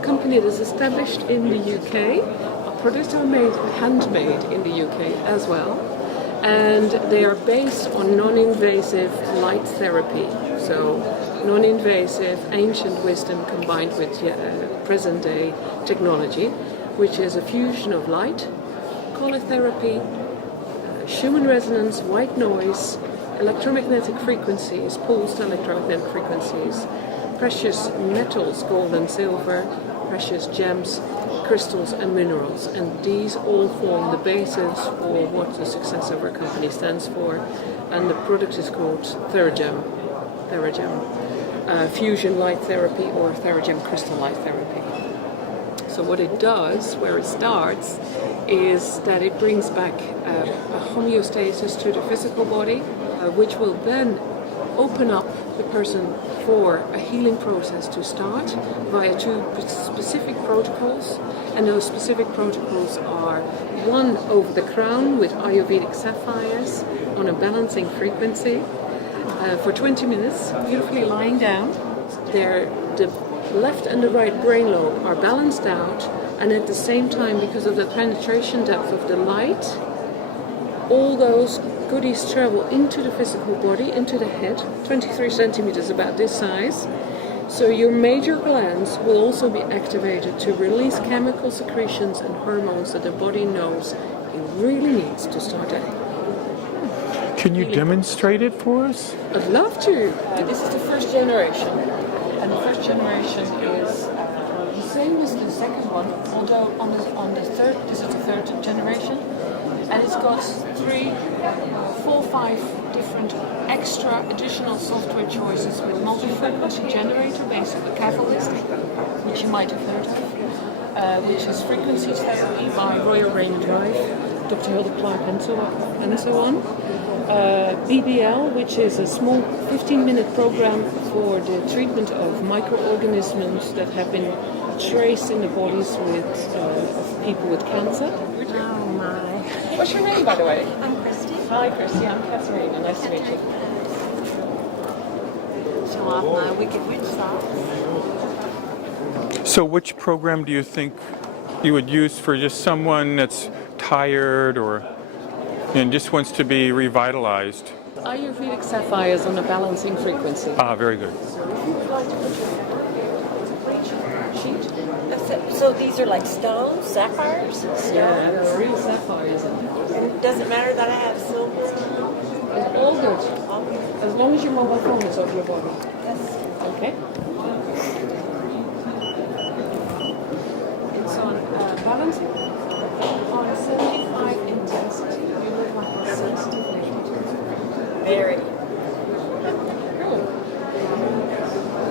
company that is established in the UK. Our products are made handmade in the UK as well, and they are based on non-invasive light therapy. So non-invasive ancient wisdom combined with present-day technology, which is a fusion of light, color therapy, Schumann resonance, white noise, electromagnetic frequencies, pulsed electromagnetic frequencies, precious metals, gold and silver, precious gems, crystals and minerals. And these all form the basis for what the success of our company stands for. And the product is called Theragem Fusion Light Therapy, or Theragem Crystal Light Therapy. So what it does, where it starts, is that it brings back a homeostasis to the physical body, which will then open up the person for a healing process to start via two specific protocols. And those specific protocols are one over the crown with Ayurvedic sapphires on a balancing frequency for 20 minutes, beautifully lying down. The left and the right brain lobe are balanced out, and at the same time, because of the penetration depth of the light, all those goodies travel into the physical body, into the head, 23 centimeters, about this size. So your major glands will also be activated to release chemical secretions and hormones that the body knows it really needs to start acting. Can you demonstrate it for us? I'd love to. This is the first generation. And the first generation is the same as the second one, although on the third, this is the third generation, and it's got 5 different extra additional software choices with multi-frequency generator based on the catalyst, which you might have heard of, which is frequency therapy by Royal Raymond Drive, Dr. Hilda Clark, and so on. BBL, which is a small 15-minute program for the treatment of microorganisms that have been traced in the bodies of people with cancer. Oh my. What's your name, by the way? I'm Christy. Hi, Christy. I'm Catharina. Nice to meet you. Show off my wicked witch socks. So which program do you think you would use for just someone that's tired and just wants to be revitalized? Ayurvedic sapphires on a balancing frequency. Ah, very good. So if you would like to put your sheet. So these are like stones, sapphires? Yeah, they're real sapphires. And it doesn't matter that I have silver? It's all good. As long as your mobile phone is off your body. Yes. Okay. It's on balancing on 75 intensity. You look like a sensitive lady. Very. Really?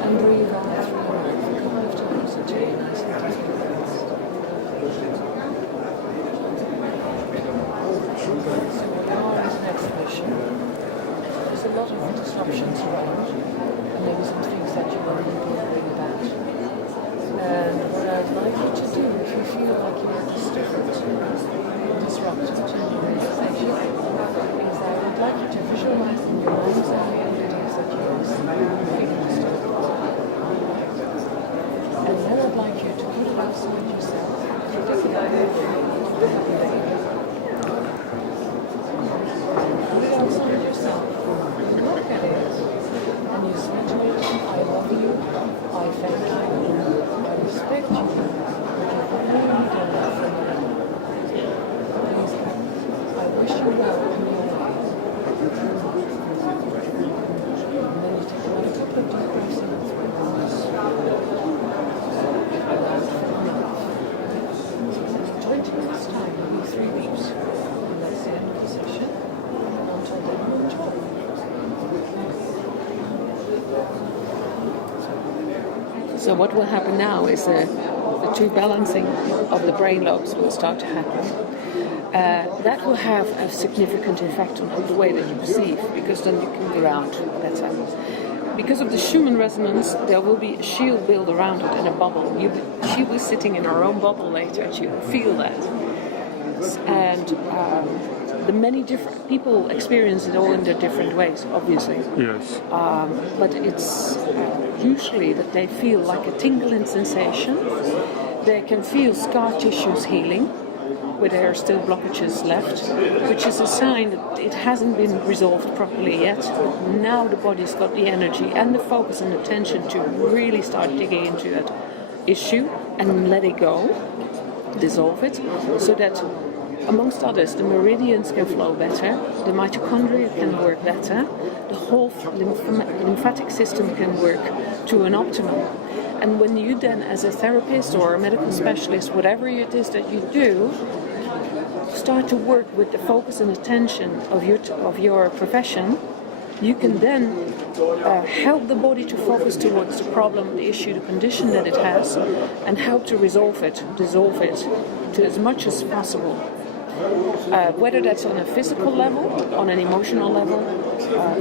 And breathe out through your mouth a couple of times until you're nice and deep. So we are at an exhibition. There's a lot of disruptions around, and maybe some things that you want to be worried about. And what I'd like you to do, if you feel like you're disrupted in your relaxation, is I would like you to visualize in your mind's eye what it is that you're feeling disturbed. And then I'd like you to put it outside yourself. Put it outside yourself. Look at it. And you say to it, I love you, I thank you, I respect you, you've really done that for me. Please, I wish you well in your way. And then you take another couple of deep breaths in through your nose. So in 20 minutes' time, maybe 3 weeks, and that's the end of the session. And until then, we'll talk. So what will happen now is the two balancing of the brain lobes will start to happen. That will have a significant effect on the way that you perceive, because then you can ground better. Because of the Schumann resonance, there will be a shield built around it in a bubble. She'll be sitting in her own bubble later, and she will feel that. And the many different people experience it all in their different ways, obviously. Yes. But it's usually that they feel like a tingling sensation. They can feel scar tissues healing, where there are still blockages left, which is a sign that it hasn't been resolved properly yet. But now the body's got the energy and the focus and attention to really start digging into that issue and let it go, dissolve it, so that, amongst others, the meridians can flow better, the mitochondria can work better, the whole lymphatic system can work to an optimum. And when you then, as a therapist or a medical specialist, whatever it is that you do, start to work with the focus and attention of your profession, you can then help the body to focus towards the problem, the issue, the condition that it has, and help to resolve it, dissolve it, to as much as possible. Whether that's on a physical level, on an emotional level,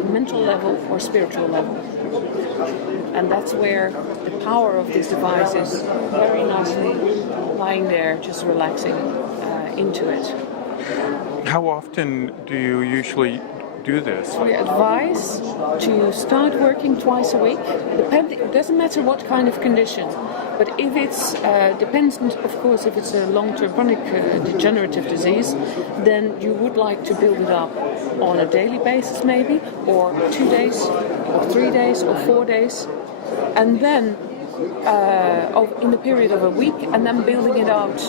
mental level, or spiritual level. And that's where the power of this device is very nicely lying there, just relaxing into it. How often do you usually do this? We advise to start working twice a week. It doesn't matter what kind of condition, but if it's depends, of course, if it's a long-term chronic degenerative disease, then you would like to build it up on a daily basis, maybe, or 2 days, or 3 days, or 4 days, and then in the period of a week, and then building it out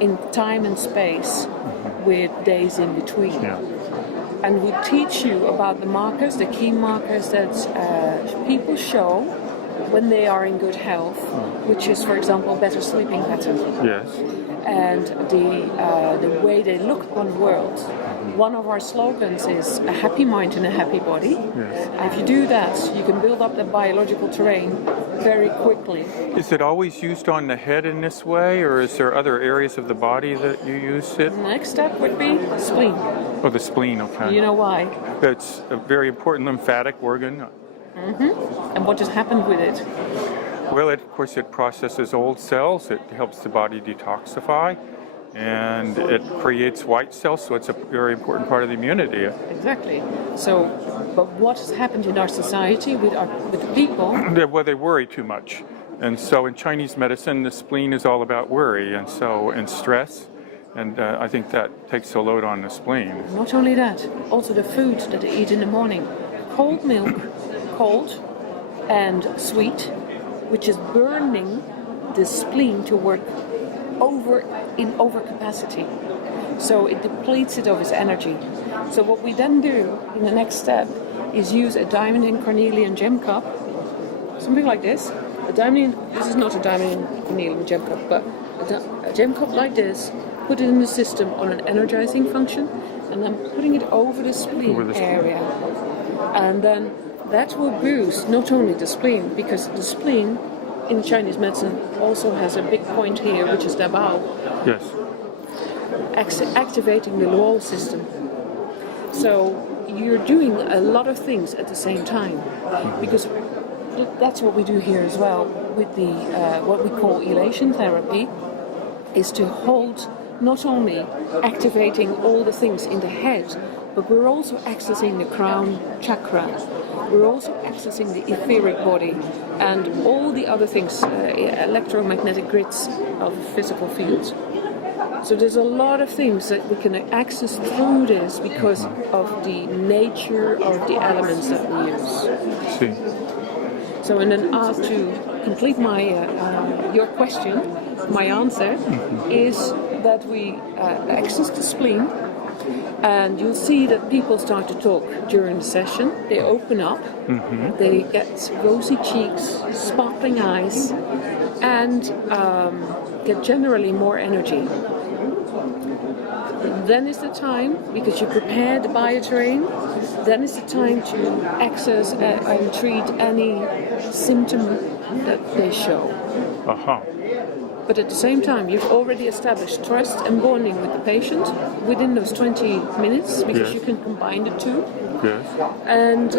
in time and space with days in between. Yeah. And we teach you about the markers, the key markers that people show when they are in good health, which is, for example, better sleeping pattern. Yes. And the way they look upon the world. One of our slogans is a happy mind and a happy body. Yes. And if you do that, you can build up the biological terrain very quickly. Is it always used on the head in this way, or is there other areas of the body that you use it? The next step would be spleen. Oh, the spleen, okay. You know why? It's a very important lymphatic organ. And what just happened with it? Well, of course, it processes old cells. It helps the body detoxify, and it creates white cells, so it's a very important part of the immunity. Exactly. So, but what has happened in our society with the people? Well, they worry too much. And so in Chinese medicine, the spleen is all about worry and stress. And I think that takes a load on the spleen. Not only that, also the food that they eat in the morning. Cold milk, cold and sweet, which is burning the spleen to work in overcapacity. So it depletes it of its energy. So what we then do in the next step is use a diamond and carnelian gem cup, something like this. This is not a diamond and carnelian gem cup, but a gem cup like this, put it in the system on an energizing function, and then putting it over the spleen area. And then that will boost not only the spleen, because the spleen in Chinese medicine also has a big point here, which is the Bao. Yes. Activating the Luo system. So you're doing a lot of things at the same time, because that's what we do here as well with the what we call elation therapy, is to hold not only activating all the things in the head, but we're also accessing the crown chakra. We're also accessing the etheric body and all the other things, electromagnetic grids of physical fields. So there's a lot of things that we can access through this because of the nature of the elements that we use. See. So, and then to complete my your question, my answer is that we access the spleen, and you'll see that people start to talk during the session. They open up, they get rosy cheeks, sparkling eyes, and get generally more energy. Then is the time, because you prepare the bioterrain, then is the time to access and treat any symptom that they show. But at the same time, you've already established trust and bonding with the patient within those 20 minutes, because you can combine the two. Yes. And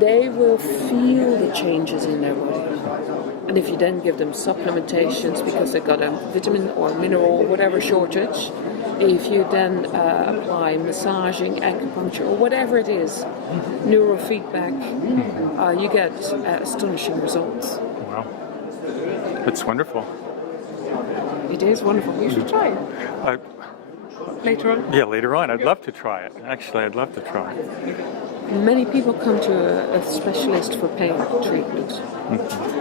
they will feel the changes in their body. And if you then give them supplementations because they've got a vitamin or mineral, whatever shortage, if you then apply massaging, acupuncture, or whatever it is, neurofeedback, you get astonishing results. Wow. It's wonderful. It is wonderful. You should try it. Later on? Yeah, later on. I'd love to try it. Actually, I'd love to try it. Many people come to a specialist for pain treatment.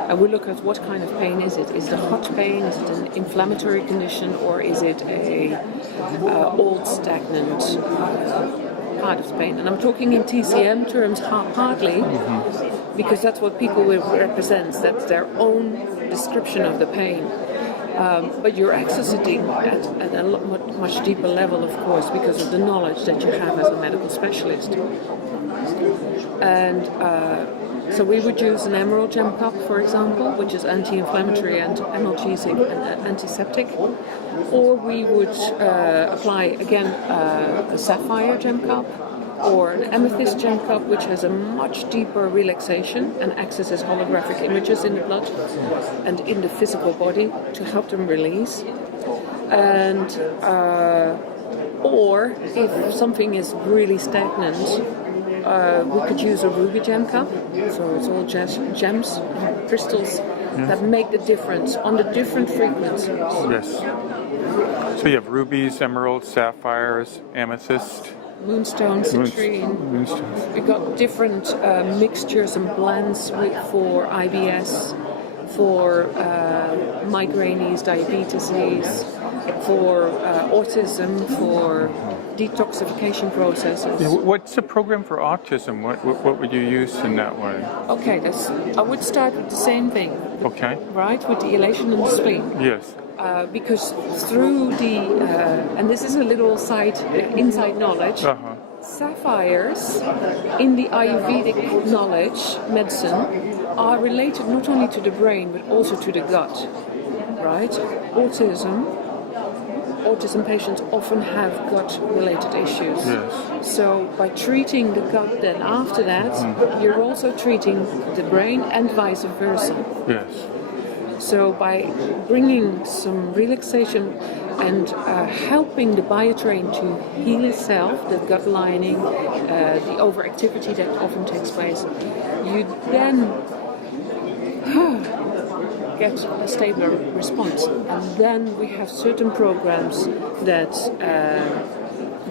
And we look at what kind of pain is it. Is it a hot pain? Is it an inflammatory condition? Or is it a old stagnant part of the pain? And I'm talking in TCM terms partly because that's what people will represent. That's their own description of the pain. But you're accessing at a much deeper level, of course, because of the knowledge that you have as a medical specialist. And so we would use an emerald gem cup, for example, which is anti-inflammatory and analgesic and antiseptic. Or we would apply, again, a sapphire gem cup or an amethyst gem cup, which has a much deeper relaxation and accesses holographic images in the blood and in the physical body to help them release. And or if something is really stagnant, we could use a ruby gem cup. So it's all gems, crystals that make the difference on the different frequencies. Yes. So you have rubies, emeralds, sapphires, amethyst. Moonstone, citrine. Moonstones. We've got different mixtures and blends for IBS, for migraines, diabetes, for autism, for detoxification processes. What's the program for autism? What would you use in that way? Okay, I would start with the same thing, Okay. right? With the elation and the spleen. Yes. Because through the, and this is a little inside knowledge, sapphires in the Ayurvedic knowledge, medicine, are related not only to the brain but also to the gut, right? Autism patients often have gut-related issues. Yes. So by treating the gut, then after that, you're also treating the brain and vice versa. Yes. So by bringing some relaxation and helping the biotrain to heal itself, the gut lining, the overactivity that often takes place, you then get a stabler response. And then we have certain programs that,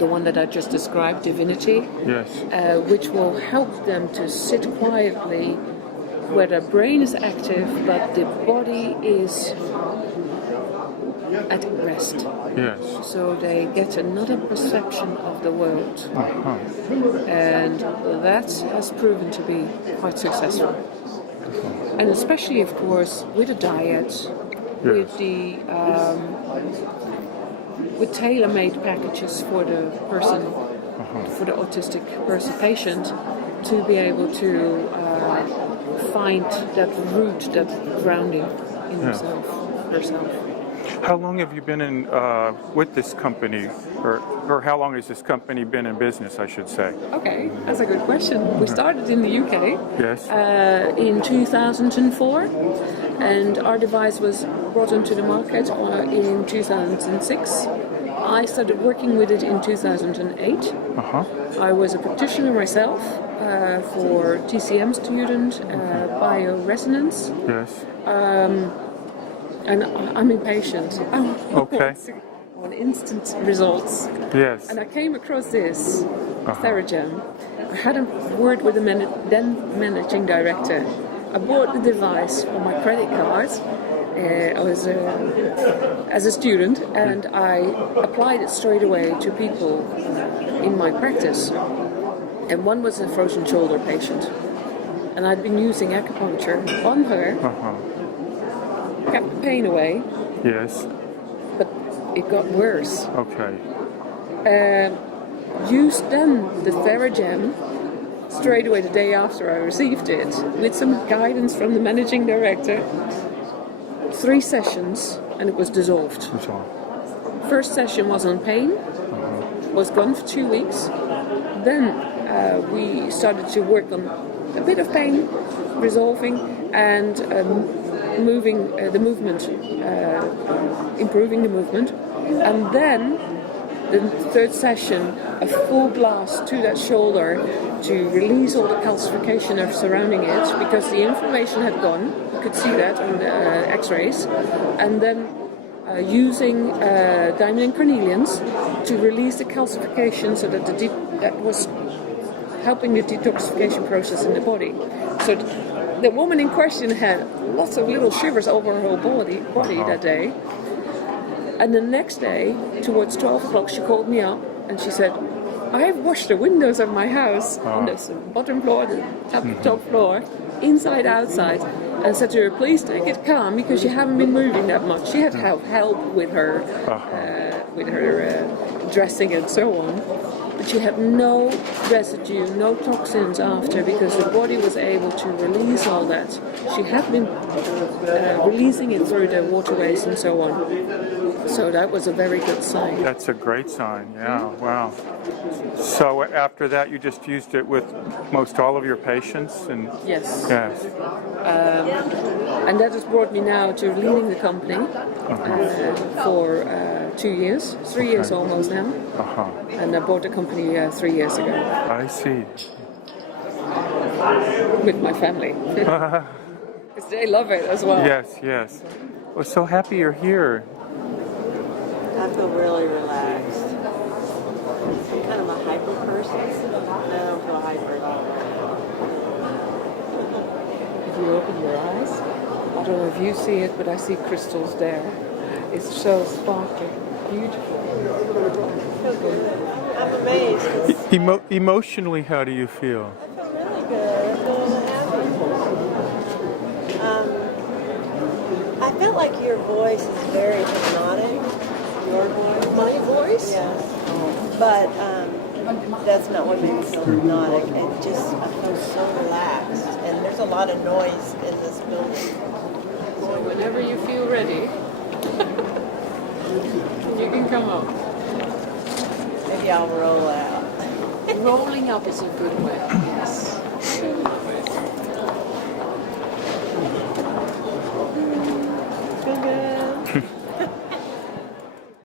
the one that I just described, Divinity, Yes. which will help them to sit quietly where the brain is active, but the body is at rest. Yes. So they get another perception of the world. And that has proven to be quite successful. And especially, of course, with a diet, with the with tailor-made packages for the person, for the autistic patient, to be able to find that root, that grounding in himself, herself. How long have you been in with this company, or how long has this company been in business, I should say? Okay, that's a good question. We started in the UK Yes. in 2004, and our device was brought onto the market in 2006. I started working with it in 2008. I was a practitioner myself for TCM student, bioresonance. Yes. And I'm impatient. Okay. I want instant results. Yes. And I came across this Theragem. I had a word with the then managing director. I bought the device on my credit card. I was as a student, and I applied it straight away to people in my practice. And one was a frozen shoulder patient, and I'd been using acupuncture on her. Kept the pain away. Yes. But it got worse. Okay. Used then the Theragem straight away the day after I received it, with some guidance from the managing director. 3 sessions, and it was dissolved. That's all. First session was on pain, was gone for 2 weeks. Then we started to work on a bit of pain, resolving, and moving the movement, improving the movement, and then the third session, a full blast to that shoulder to release all the calcification of surrounding it, because the inflammation had gone. You could see that on the X-rays, and then using diamond and carnelians to release the calcification, so that that was helping the detoxification process in the body. So the woman in question had lots of little shivers over her whole body that day. And the next day, towards 12 o'clock, she called me up and she said, I've washed the windows of my house on the bottom floor, the top floor, inside, outside, and said to her, please take it calm because you haven't been moving that much. She had help with her dressing and so on. But she had no residue, no toxins after, because the body was able to release all that. She had been releasing it through the waterways and so on. So that was a very good sign. That's a great sign, yeah, wow. So after that, you just used it with most all of your patients? Yes. Yes. And that has brought me now to leading the company for 3 years almost now. And I bought the company 3 years ago. I see. With my family. Because they love it as well. Yes. We're so happy you're here. I feel really relaxed. I'm kind of a hyper person. I don't feel hyper. If you open your eyes, I don't know if you see it, but I see crystals there. It's so sparkly, beautiful. I'm amazed. Emotionally, how do you feel? I feel really good. I feel happy. I feel like your voice is very hypnotic. Your voice? My voice? Yes. But that's not what made me feel hypnotic. And just, I feel so relaxed. And there's a lot of noise in this building. So whenever you feel ready, you can come up. Maybe I'll roll out. Rolling up is a good way, yes.